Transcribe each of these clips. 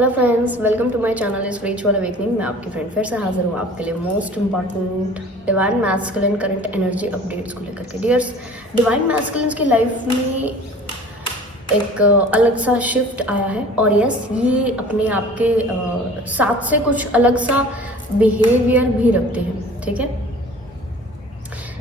Hello friends, welcome to my channel spiritual awakening. मैं आपकी friend फिर से हाजिर हूँ आपके लिए most important divine masculine current energy updates को लेकर के। डियर्स, डिवाइन मैस्कुलिन की लाइफ में एक अलग सा शिफ्ट आया है और यस, ये अपने आप के साथ से कुछ अलग सा बिहेवियर भी रखते हैं। ठीक है,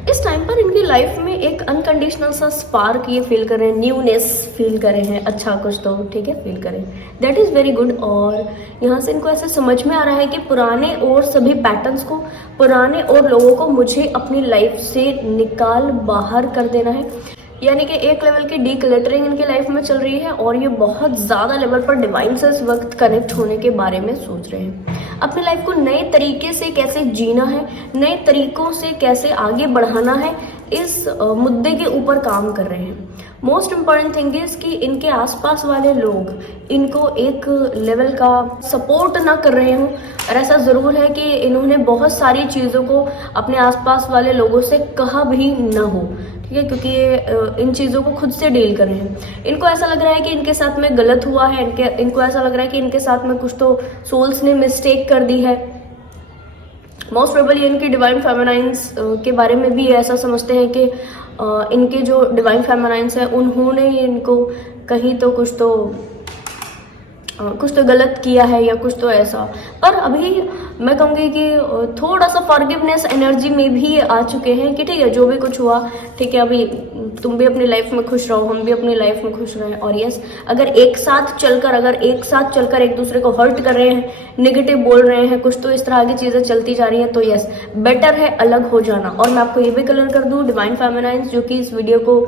इस टाइम पर इनकी लाइफ में एक अनकंडीशनल सा स्पार्क ये फील कर रहे हैं, न्यूनेस फील कर रहे हैं, अच्छा कुछ तो ठीक है फील करें, दैट इज़ वेरी गुड। और यहाँ से इनको ऐसे समझ में आ रहा है कि पुराने और सभी पैटर्न्स को, पुराने और लोगों को मुझे अपनी लाइफ से निकाल बाहर कर देना है। यानी कि एक लेवल की डीक्लटरिंग इनकी लाइफ में चल रही है और ये बहुत ज़्यादा लेवल पर डिवाइन से इस वक्त कनेक्ट होने के बारे में सोच रहे हैं। अपनी लाइफ को नए तरीके से कैसे जीना है, नए तरीकों से कैसे आगे बढ़ाना है, इस मुद्दे के ऊपर काम कर रहे हैं। मोस्ट इम्पॉर्टेंट थिंग इज कि इनके आसपास वाले लोग इनको एक लेवल का सपोर्ट ना कर रहे हों। और ऐसा ज़रूर है कि इन्होंने बहुत सारी चीज़ों को अपने आसपास वाले लोगों से कहा भी ना हो, ठीक है, क्योंकि ये इन चीज़ों को खुद से डील कर रहे हैं। इनको ऐसा लग रहा है कि इनके साथ में गलत हुआ है, इनको ऐसा लग रहा है कि इनके साथ में कुछ तो सोल्स ने मिस्टेक कर दी है। मोस्ट प्रोबेबली इनकी डिवाइन फेमिनाइंस के बारे में भी ऐसा समझते हैं कि इनके जो डिवाइन फेमिनाइंस है उन्होंने इनको कहीं तो कुछ तो गलत किया है या कुछ तो ऐसा। पर अभी मैं कहूँगी कि थोड़ा सा फॉरगिवनेस एनर्जी में भी आ चुके हैं कि ठीक है, जो भी कुछ हुआ ठीक है, अभी तुम भी अपनी लाइफ में खुश रहो, हम भी अपनी लाइफ में खुश रहें। और यस, अगर एक साथ चलकर एक दूसरे को हर्ट कर रहे हैं, नेगेटिव बोल रहे हैं, कुछ तो इस तरह की चीज़ें चलती जा रही हैं, तो यस, बेटर है अलग हो जाना। और मैं आपको ये भी क्लियर कर दूँ, डिवाइन फेमिनाइंस जो कि इस वीडियो को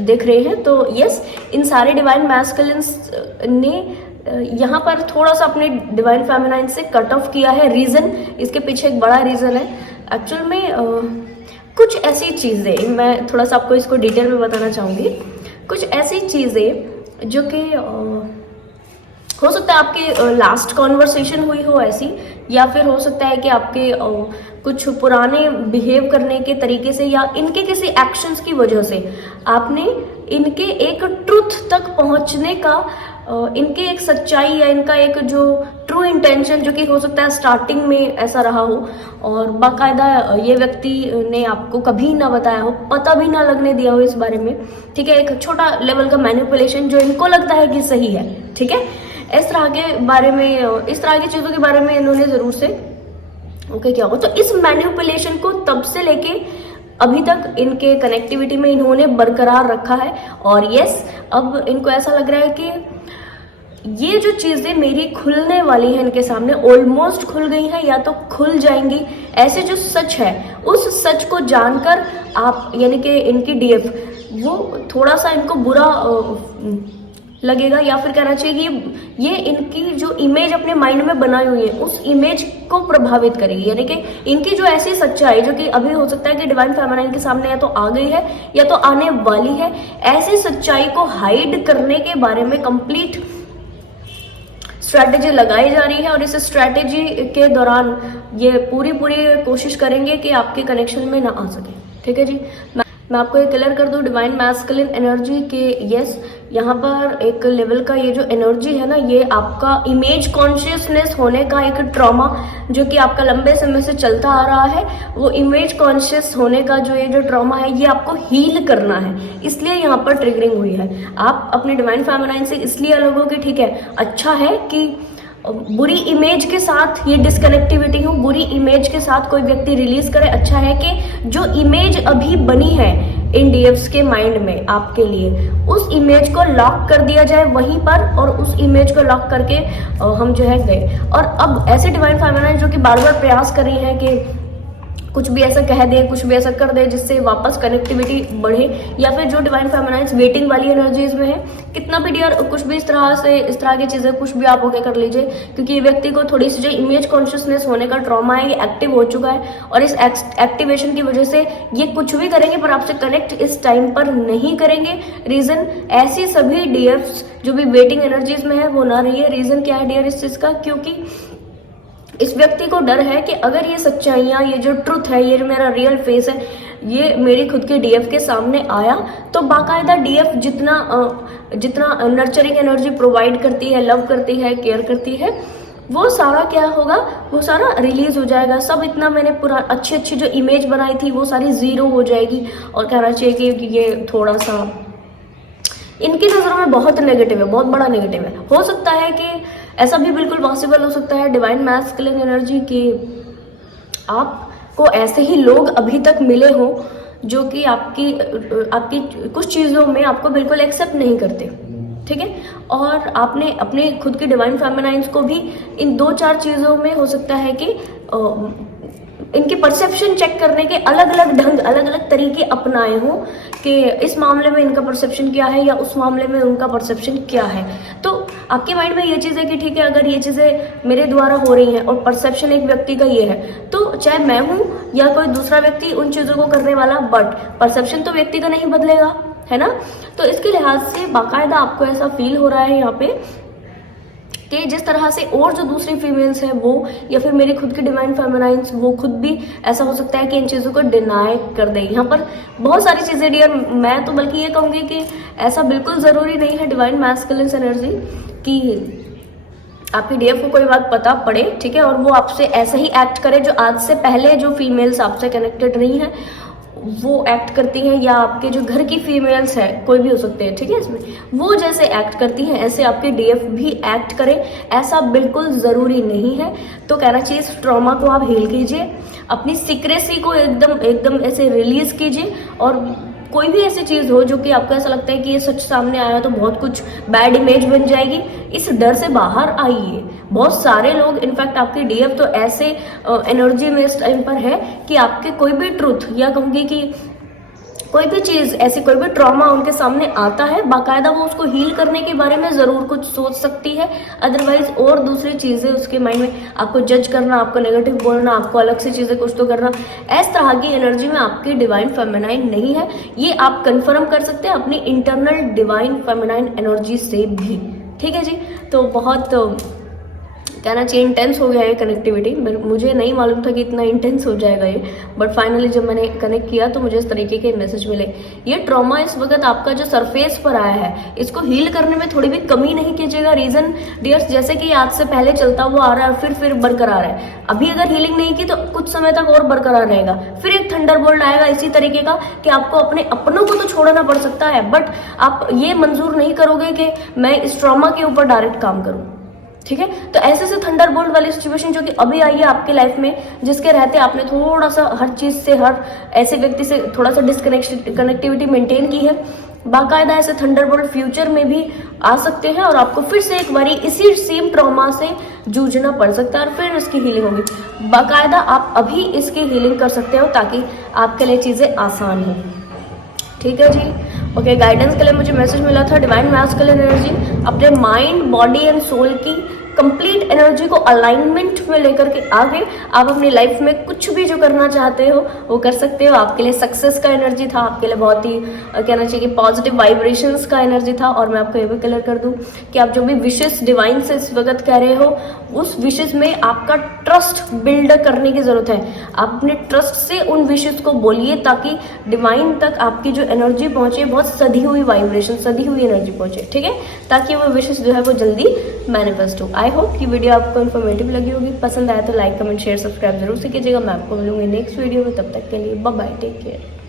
देख रहे हैं, तो यस, इन सारे डिवाइन मैस्कुलिन्स ने यहाँ पर थोड़ा सा अपने डिवाइन फेमिनाइन से कट ऑफ किया है। रीज़न, इसके पीछे एक बड़ा रीज़न है। एक्चुअल में कुछ ऐसी चीज़ें, मैं थोड़ा सा आपको इसको डिटेल में बताना चाहूँगी। कुछ ऐसी चीज़ें जो कि हो सकता है आपके लास्ट कॉन्वर्सेशन हुई हो ऐसी, या फिर हो सकता है कि आपके कुछ पुराने बिहेव करने के तरीके से या इनके किसी एक्शंस की वजह से आपने इनके एक ट्रुथ तक पहुंचने का, इनके एक सच्चाई या इनका एक जो ट्रू इंटेंशन, जो कि हो सकता है स्टार्टिंग में ऐसा रहा हो और बाकायदा ये व्यक्ति ने आपको कभी ना बताया हो, पता भी ना लगने दिया हो इस बारे में, ठीक है, एक छोटा लेवल का मैनिपुलेशन जो इनको लगता है कि सही है, ठीक है, इस तरह के बारे में, इस तरह की चीज़ों के बारे में इन्होंने ज़रूर से ओके क्या होगा। तो इस मैनिपुलेशन को तब से लेके अभी तक इनके कनेक्टिविटी में इन्होंने बरकरार रखा है। और यस, अब इनको ऐसा लग रहा है कि ये जो चीज़ें मेरी खुलने वाली हैं इनके सामने, ऑलमोस्ट खुल गई हैं या तो खुल जाएंगी। ऐसे जो सच है, उस सच को जानकर आप, यानी कि इनकी डीएफ, वो थोड़ा सा इनको बुरा लगेगा, या फिर कहना चाहिए कि ये इनकी जो इमेज अपने माइंड में बनाई हुई है उस इमेज को प्रभावित करेगी। यानी कि इनकी जो ऐसी सच्चाई जो कि अभी हो सकता है कि डिवाइन फेमिनाइन के सामने या तो आ गई है या तो आने वाली है, ऐसी सच्चाई को हाइड करने के बारे में कंप्लीट स्ट्रैटेजी लगाई जा रही है। और इस स्ट्रैटेजी के दौरान ये पूरी कोशिश करेंगे कि आपके कनेक्शन में ना आ सके। ठीक है जी, मैं आपको ये क्लियर कर दूं, डिवाइन मैस्कुलिन एनर्जी के यस, यहाँ पर एक लेवल का ये जो एनर्जी है ना, ये आपका इमेज कॉन्शियसनेस होने का एक ट्रॉमा जो कि आपका लंबे समय से चलता आ रहा है, वो इमेज कॉन्शियस होने का जो ये जो ट्रॉमा है, ये आपको हील करना है, इसलिए यहाँ पर ट्रिगरिंग हुई है। आप अपने डिवाइन फेमिनाइन से इसलिए अलग हो कि ठीक है, अच्छा है कि बुरी इमेज के साथ ये डिस्कनेक्टिविटी हो, बुरी इमेज के साथ कोई व्यक्ति रिलीज करे। अच्छा है कि जो इमेज अभी बनी है इन डीएफ्स के माइंड में आपके लिए, उस इमेज को लॉक कर दिया जाए वहीं पर, और उस इमेज को लॉक करके हम जो है गए। और अब ऐसे डिवाइन फेमिनाइन जो कि बार बार प्रयास कर रही है कि कुछ भी ऐसा कह दे, कुछ भी ऐसा कर दे जिससे वापस कनेक्टिविटी बढ़े, या फिर जो डिवाइन फेमिनाइंस वेटिंग वाली एनर्जीज में है, कितना भी डियर कुछ भी इस तरह की चीज़ें कुछ भी आप ओके कर लीजिए, क्योंकि ये व्यक्ति को थोड़ी सी जो इमेज कॉन्शियसनेस होने का ट्रॉमा है, ये एक्टिव हो चुका है। और इस एक्टिवेशन की वजह से ये कुछ भी करेंगे पर आपसे कनेक्ट इस टाइम पर नहीं करेंगे। रीज़न, ऐसी सभी डीएफ्स जो भी वेटिंग एनर्जीज में है वो ना रही है। रीज़न क्या है डियर इस चीज़ का, क्योंकि इस व्यक्ति को डर है कि अगर ये सच्चाइयाँ, ये जो ट्रुथ है, ये मेरा रियल फेस है, ये मेरी खुद के डीएफ के सामने आया, तो बाकायदा डीएफ जितना नर्चरिंग एनर्जी प्रोवाइड करती है, लव करती है, केयर करती है, वो सारा क्या होगा, वो सारा रिलीज हो जाएगा। सब इतना मैंने पूरा अच्छी अच्छी जो इमेज बनाई थी वो सारी जीरो हो जाएगी। और कहना चाहिए कि ये थोड़ा सा इनकी नज़रों में बहुत नेगेटिव है, बहुत बड़ा नेगेटिव है। हो सकता है कि ऐसा भी बिल्कुल पॉसिबल हो सकता है डिवाइन मैस्कुलिन एनर्जी की आपको ऐसे ही लोग अभी तक मिले हों जो कि आपकी कुछ चीज़ों में आपको बिल्कुल एक्सेप्ट नहीं करते, ठीक है। और आपने अपने खुद के डिवाइन फेमिनाइन्स को भी इन 2-4 चीज़ों में हो सकता है कि इनकी परसेप्शन चेक करने के अलग अलग ढंग, अलग अलग तरीके अपनाए हों कि इस मामले में इनका परसेप्शन क्या है या उस मामले में उनका परसेप्शन क्या है। तो आपके माइंड में ये चीज़ है कि ठीक है, अगर ये चीज़ें मेरे द्वारा हो रही हैं और परसेप्शन एक व्यक्ति का ये है, तो चाहे मैं हूँ या कोई दूसरा व्यक्ति उन चीज़ों को करने वाला, बट परसेप्शन तो व्यक्ति का नहीं बदलेगा, है ना। तो इसके लिहाज से बाकायदा आपको ऐसा फील हो रहा है यहाँ पे कि जिस तरह से और जो दूसरी फीमेल्स हैं वो, या फिर मेरे खुद के डिवाइन फेमिनाइन्स, वो खुद भी ऐसा हो सकता है कि इन चीज़ों को डिनाई कर दे। यहाँ पर बहुत सारी चीज़ें डियर, मैं तो बल्कि ये कहूँगी कि ऐसा बिल्कुल ज़रूरी नहीं है डिवाइन मैस्कुलिन एनर्जी कि आपकी डीएफ को कोई बात पता पड़े, ठीक है, और वो आपसे ऐसे ही एक्ट करे जो आज से पहले जो फीमेल्स आपसे कनेक्टेड रही हैं वो एक्ट करती हैं, या आपके जो घर की फीमेल्स हैं, कोई भी हो सकते हैं, ठीक है, इसमें वो जैसे एक्ट करती हैं ऐसे आपके डीएफ भी एक्ट करें, ऐसा बिल्कुल ज़रूरी नहीं है। तो कहना चाहिए इस ट्रॉमा को आप हील कीजिए, अपनी सीक्रेसी को एकदम ऐसे रिलीज कीजिए, और कोई भी ऐसी चीज़ हो जो कि आपको ऐसा लगता है कि ये सच सामने आया तो बहुत कुछ बैड इमेज बन जाएगी, इस डर से बाहर आइए। बहुत सारे लोग, इनफैक्ट आपके डीएफ तो ऐसे एनर्जी में इस टाइम पर है कि आपके कोई भी ट्रूथ, या कहूँगी कि कोई भी चीज़, ऐसी कोई भी ट्रॉमा उनके सामने आता है, बाकायदा वो उसको हील करने के बारे में ज़रूर कुछ सोच सकती है। अदरवाइज और दूसरी चीज़ें उसके माइंड में, आपको जज करना, आपको नेगेटिव बोलना, आपको अलग से चीज़ें कुछ तो करना, इस तरह की एनर्जी में आपकी डिवाइन फेमिनाइन नहीं है। ये आप कंफर्म कर सकते हैं अपनी इंटरनल डिवाइन फेमिनाइन एनर्जी से भी, ठीक है जी। तो बहुत कहना चाहिए इंटेंस हो गया है कनेक्टिविटी, मुझे नहीं मालूम था कि इतना इंटेंस हो जाएगा ये, बट फाइनली जब मैंने कनेक्ट किया तो मुझे इस तरीके के मैसेज मिले। ये ट्रॉमा इस वक्त आपका जो सरफेस पर आया है, इसको हील करने में थोड़ी भी कमी नहीं कीजिएगा। रीजन डियर्स, जैसे कि आज से पहले चलता हुआ आ रहा है, फिर बरकरार है, अभी अगर हीलिंग नहीं की तो कुछ समय तक और बरकरार रहेगा, फिर एक थंडरबोल्ट आएगा इसी तरीके का कि आपको अपने अपनों को तो छोड़ना पड़ सकता है, बट आप ये मंजूर नहीं करोगे कि मैं इस ट्रॉमा के ऊपर डायरेक्ट काम करूं, ठीक है। तो ऐसे से थंडरबोल्ट वाली सिचुएशन जो कि अभी आई है आपके लाइफ में, जिसके रहते आपने थोड़ा सा हर चीज से, हर ऐसे व्यक्ति से थोड़ा सा कनेक्टिविटी मेंटेन की है, बाकायदा ऐसे थंडरबोल्ट फ्यूचर में भी आ सकते हैं और आपको फिर से एक बारी इसी सेम ट्रॉमा से जूझना पड़ सकता है और फिर इसकी हीलिंग होगी। बाकायदा आप अभी इसकी हीलिंग कर सकते हो ताकि आपके लिए चीज़ें आसान हो, ठीक है जी। ओके, गाइडेंस के लिए मुझे मैसेज मिला था डिवाइन मैस्कुलिन एनर्जी अपने माइंड, बॉडी एंड सोल की कंप्लीट एनर्जी को अलाइनमेंट में लेकर के आगे आप अपनी लाइफ में कुछ भी जो करना चाहते हो वो कर सकते हो। आपके लिए सक्सेस का एनर्जी था, आपके लिए बहुत ही कहना चाहिए कि पॉजिटिव वाइब्रेशंस का एनर्जी था। और मैं आपको ये भी क्लियर कर दूं कि आप जो भी विशेष डिवाइन से इस वक्त कह रहे हो, उस विशेष में आपका ट्रस्ट बिल्ड करने की जरूरत है। आप अपने ट्रस्ट से उन विशेष को बोलिए ताकि डिवाइन तक आपकी जो एनर्जी पहुंचे, बहुत सधी हुई वाइब्रेशन, सधी हुई एनर्जी पहुंचे, ठीक है, ताकि वो विशेष जो है वो जल्दी मैनिफेस्ट हो। आई होप कि वीडियो आपको इन्फॉर्मेटिव लगी होगी। पसंद आया तो लाइक, कमेंट, शेयर, सब्सक्राइब जरूर से कीजिएगा। मैं आपको मिलूंगी नेक्स्ट वीडियो में, तब तक के लिए बाय बाय, टेक केयर।